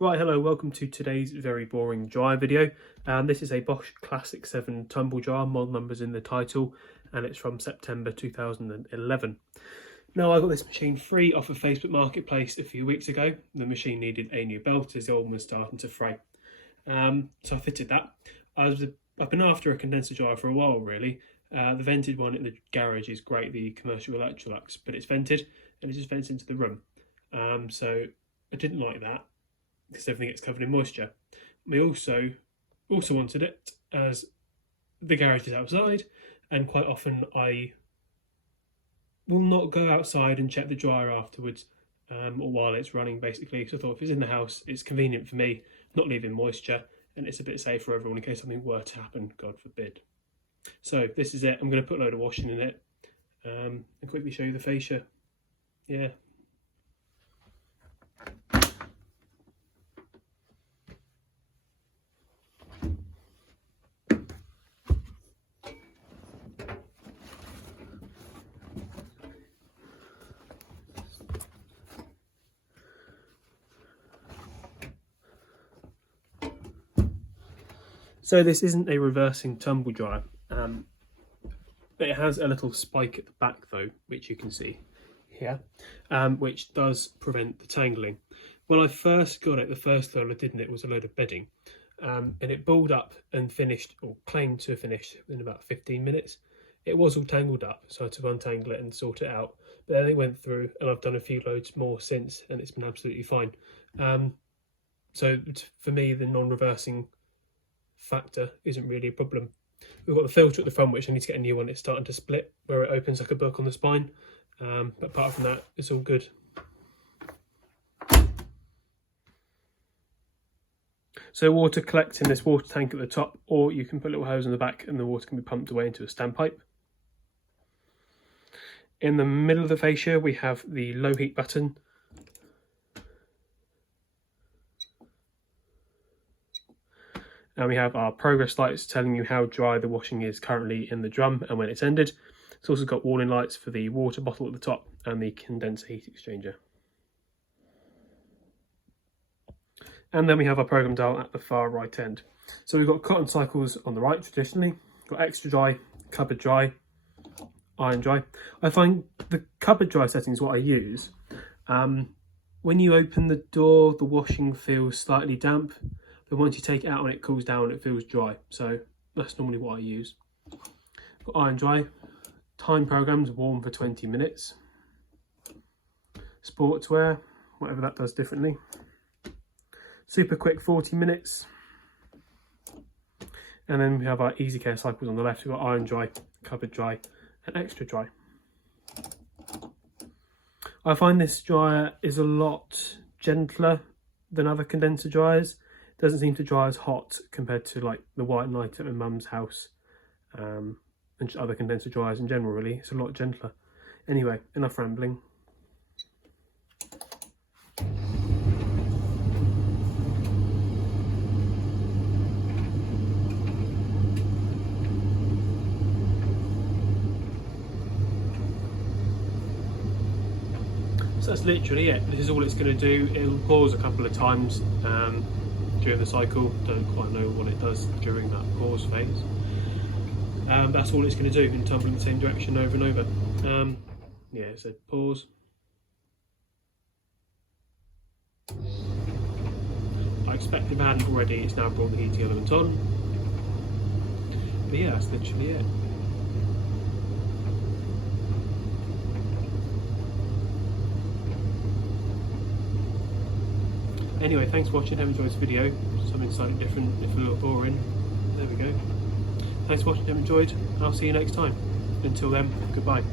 Right, hello, welcome to today's very boring dryer video. This is a Bosch Classixx 7 tumble dryer, model numbers in the title, and it's from September 2011. Now, I got this machine free off of Facebook Marketplace a few weeks ago. The machine needed a new belt as the old one was starting to fray. So I fitted that. I've been after a condenser dryer for a while, really. The vented one in the garage is great, the commercial Electrolux, but it's vented and it just vents into the room. So I didn't like that, because everything gets covered in moisture. We also wanted it as the garage is outside, and quite often I will not go outside and check the dryer afterwards or while it's running, basically. So I thought if it's in the house, it's convenient for me, not leaving moisture, and it's a bit safe for everyone in case something were to happen, God forbid. So this is it. I'm going to put a load of washing in it and quickly show you the fascia. Yeah. So this isn't a reversing tumble dryer. It has a little spike at the back though, which you can see here, which does prevent the tangling. When I first got it, the first load I did in it was a load of bedding, and it balled up and finished, or claimed to have finished, in about 15 minutes. It was all tangled up, so I had to untangle it and sort it out. But then it went through, and I've done a few loads more since, and it's been absolutely fine. So for me, the non-reversing factor isn't really a problem. We've got the filter at the front, which I need to get a new one. It's starting to split where it opens like a book on the spine, but apart from that, it's all good. So water collects in this water tank at the top, or you can put a little hose in the back and the water can be pumped away into a standpipe. In the middle of the fascia we have the low heat button. And we have our progress lights telling you how dry the washing is currently in the drum and when it's ended. It's also got warning lights for the water bottle at the top and the condenser heat exchanger. And then we have our program dial at the far right end. So we've got cotton cycles on the right traditionally, got extra dry, cupboard dry, iron dry. I find the cupboard dry setting is what I use. When you open the door, the washing feels slightly damp. But once you take it out and it cools down, it feels dry. So that's normally what I use. Got iron dry, time programs, warm for 20 minutes. Sportswear, whatever that does differently. Super quick, 40 minutes. And then we have our easy care cycles on the left. We've got iron dry, cupboard dry, and extra dry. I find this dryer is a lot gentler than other condenser dryers. Doesn't seem to dry as hot compared to like the White Knight at my mum's house, and just other condenser dryers in general. Really, it's a lot gentler. Anyway, enough rambling. So that's literally it. This is all it's going to do. It'll pause a couple of times during the cycle. Don't quite know what it does during that pause phase. That's all it's going to do, and tumble in the same direction over and over. Yeah, so pause. I expect if I hadn't already, it's now brought the heating element on. But yeah, that's literally it. Anyway, thanks for watching. Hope you enjoyed this video. Something slightly different, if a little boring. There we go. Thanks for watching. Hope you enjoyed. I'll see you next time. Until then, goodbye.